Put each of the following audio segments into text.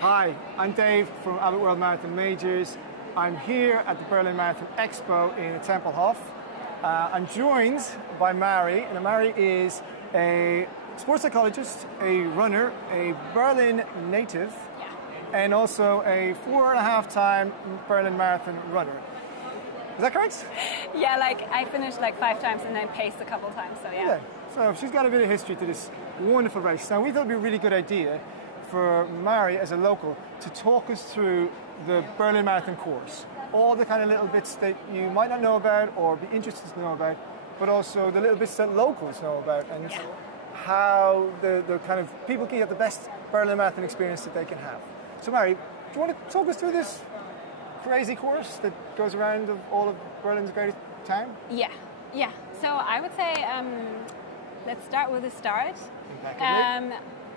Hi, I'm Dave from Abbott World Marathon Majors. I'm here at the Berlin Marathon Expo in the Tempelhof. I'm joined by Mari, and Mari is a sports psychologist, a runner, a Berlin native, and also a 4.5-time Berlin Marathon runner. Is that correct? Yeah, like I finished like 5 times and then paced a couple times, so yeah. So she's got a bit of history to this wonderful race. Now we thought it'd be a really good idea for Mari as a local to talk us through the Berlin Marathon course. All the kind of little bits that you might not know about or be interested to know about, but also the little bits that locals know about and how the kind of people can get the best Berlin Marathon experience that they can have. So Mari, do you want to talk us through this crazy course that goes around of all of Berlin's greatest town? Yeah. So I would say let's start with the start.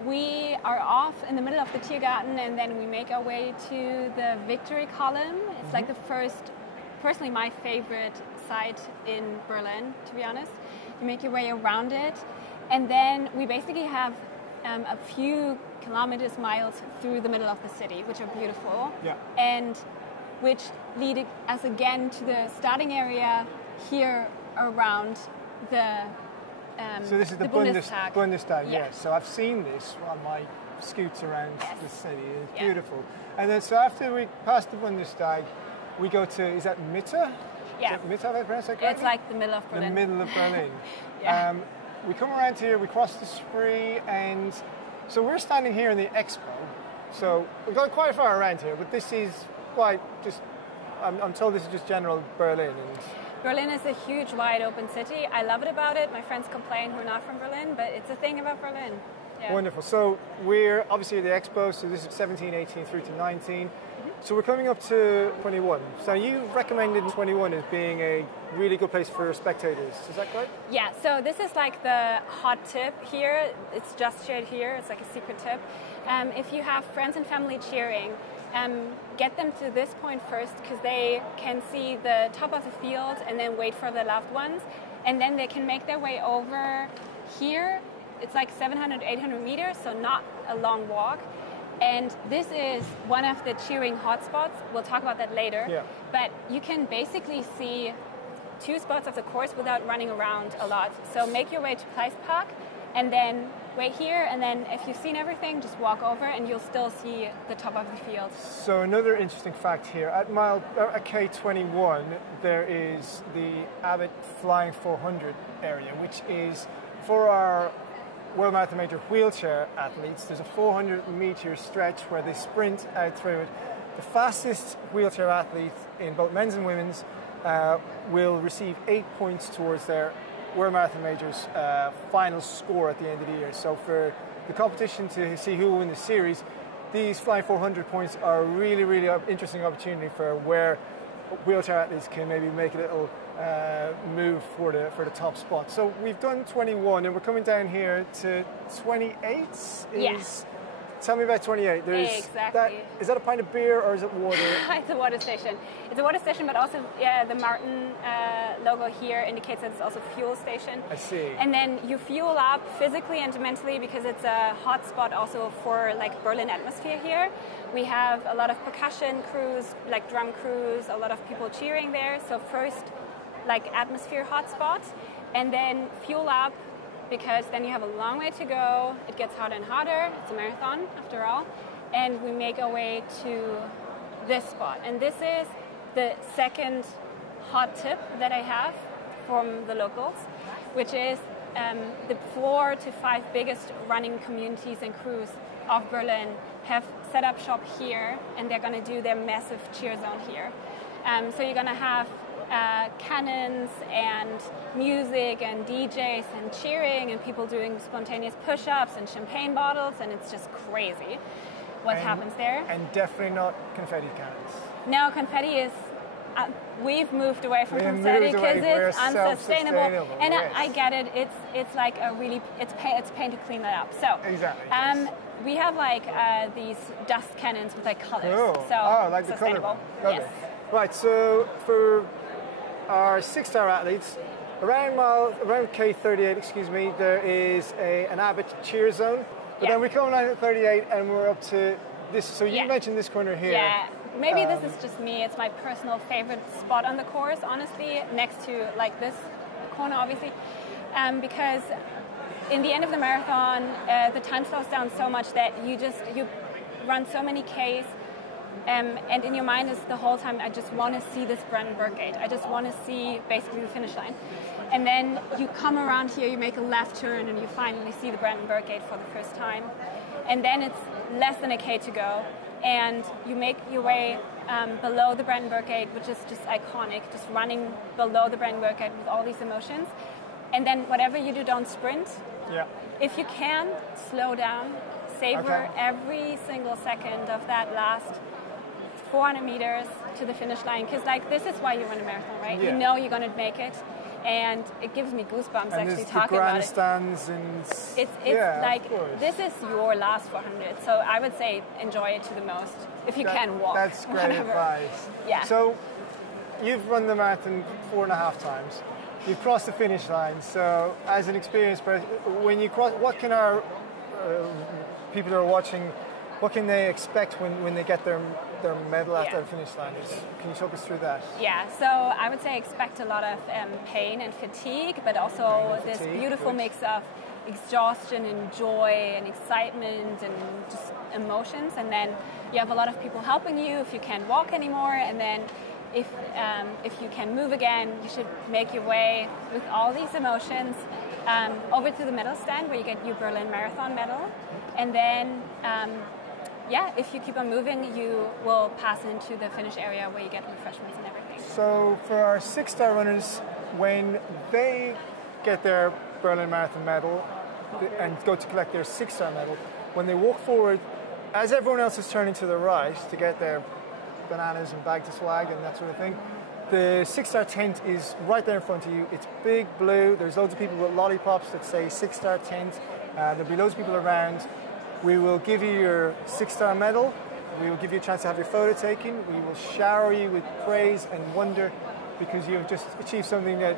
We are off in the middle of the Tiergarten and then we make our way to the Victory Column. It's like the first, personally my favorite site in Berlin, to be honest. You make your way around it and then we basically have a few kilometers, miles through the middle of the city, which are beautiful. Yeah. And which lead us again to the starting area here around the so this is the Bundestag. Bundestag, yes. So I've seen this on my scoots around the city. It's beautiful. And then so after we pass the Bundestag, we go to, is that Mitte? Yeah. Is that Mitte, have I pronounced that correctly? It's like the middle of Berlin. The middle of Berlin. Yeah. We come around here, we cross the Spree, and so we're standing here in the Expo. So we've gone quite far around here, but this is quite just, I'm told this is just general Berlin. And Berlin is a huge, wide open city. I love it about it. My friends complain who are not from Berlin, but it's a thing about Berlin. Yeah. Wonderful. So we're obviously at the Expo, so this is 17, 18 through to 19. So we're coming up to 21. So you recommended 21 as being a really good place for spectators. Is that correct? Yeah, so this is like the hot tip here. It's just shared here. It's like a secret tip. If you have friends and family cheering, get them to this point first because they can see the top of the field and then wait for the loved ones. And then they can make their way over here. It's like 700, 800 meters, so not a long walk. And this is one of the cheering hotspots. We'll talk about that later. Yeah. But you can basically see 2 spots of the course without running around a lot. So make your way to Park and then wait here, and then if you've seen everything, just walk over and you'll still see the top of the field. So another interesting fact here, at K21, there is the Abbott Flying 400 area, which is for our World Marathon Major wheelchair athletes. There's a 400-meter stretch where they sprint out through it. The fastest wheelchair athlete in both men's and women's will receive 8 points towards their World Marathon Majors final score at the end of the year. So for the competition to see who will win the series, these Flying 400 points are a really, really interesting opportunity for where wheelchair athletes can maybe make a little move for the top spot. So we've done 21 and we're coming down here to 28. Yes. Tell me about 28. Exactly. Is that a pint of beer or is it water? It's a water station. It's a water station, but also the Martin logo here indicates that it's also a fuel station. I see. And then you fuel up physically and mentally because it's a hot spot also for like Berlin atmosphere here. We have a lot of percussion crews, like drum crews, a lot of people cheering there. So first, like atmosphere hotspot, and then fuel up, because then you have a long way to go. It gets harder and harder. It's a marathon, after all. And we make our way to this spot. And this is the second hot tip that I have from the locals, which is the 4 to 5 biggest running communities and crews of Berlin have set up shop here, and they're going to do their massive cheer zone here. So you're going to have cannons and music and DJs and cheering and people doing spontaneous push-ups and champagne bottles, and it's just crazy what happens there. And definitely not confetti cannons. No, confetti is... we've moved away from confetti because it's unsustainable. And I get it. It's like a really... It's pain to clean that up. So exactly. We have like these dust cannons with like colors. Cool. So like the sustainable. Color. Yes. Right, so for our 6-star athletes, around K38, there is an Abbott cheer zone. But then we come down at 38 and we're up to this. So you mentioned this corner here. Yeah, maybe this is just me. It's my personal favorite spot on the course, honestly, next to like this corner, obviously, because in the end of the marathon, the time slows down so much that you run so many Ks. And in your mind is the whole time, I just want to see this Brandenburg Gate. I just want to see basically the finish line. And then you come around here, you make a left turn, and you finally see the Brandenburg Gate for the first time. And then it's less than a K to go. And you make your way below the Brandenburg Gate, which is just iconic, just running below the Brandenburg Gate with all these emotions. And then whatever you do, don't sprint. Yeah. If you can, slow down, savor every single second of that last 400 meters to the finish line, because like this is why you run a marathon, right? Yeah. You know you're going to make it, and it gives me goosebumps and actually talking about it. Grandstands and it's like this is your last 400, so I would say enjoy it to the most if you can walk. That's great advice. Yeah. So you've run the marathon 4.5 times. You've crossed the finish line. So as an experienced person, when you cross, what can our people that are watching, what can they expect when they get their medal after the finish line? Can you talk us through that? Yeah, so I would say expect a lot of pain and fatigue, but also this beautiful mix of exhaustion and joy and excitement and just emotions. And then you have a lot of people helping you if you can't walk anymore. And then if you can move again, you should make your way with all these emotions over to the medal stand where you get your Berlin Marathon medal. And then if you keep on moving, you will pass into the finish area where you get refreshments and everything. So for our 6-star runners, when they get their Berlin Marathon medal and go to collect their 6-star medal, when they walk forward, as everyone else is turning to the right to get their bananas and bag to swag and that sort of thing, the 6-star tent is right there in front of you. It's big blue. There's loads of people with lollipops that say 6-star tent. There'll be loads of people around. We will give you your 6-star medal. We will give you a chance to have your photo taken. We will shower you with praise and wonder because you have just achieved something that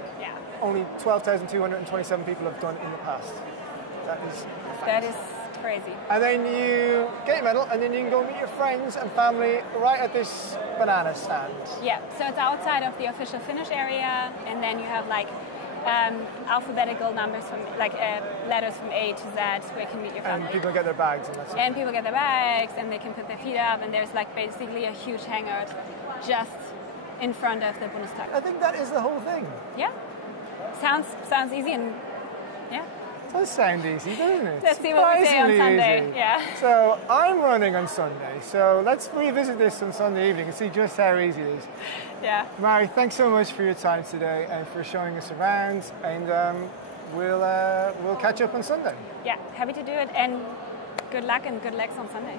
only 12,227 people have done in the past. That is crazy. And then you get your medal, and then you can go meet your friends and family right at this banana stand. Yeah, so it's outside of the official finish area, and then you have like alphabetical numbers from letters from A to Z where you can meet your family. And people get their bags and that's it. And people get their bags and they can put their feet up, and there's like basically a huge hangout just in front of the Bundestag. I think that is the whole thing. Yeah. Sounds easy and It does sound easy, doesn't it? Let's see what we say on Sunday. Easy. Yeah. So I'm running on Sunday, so let's revisit this on Sunday evening and see just how easy it is. Yeah. Mari, thanks so much for your time today and for showing us around, and we'll catch up on Sunday. Yeah, happy to do it, and good luck and good legs on Sunday.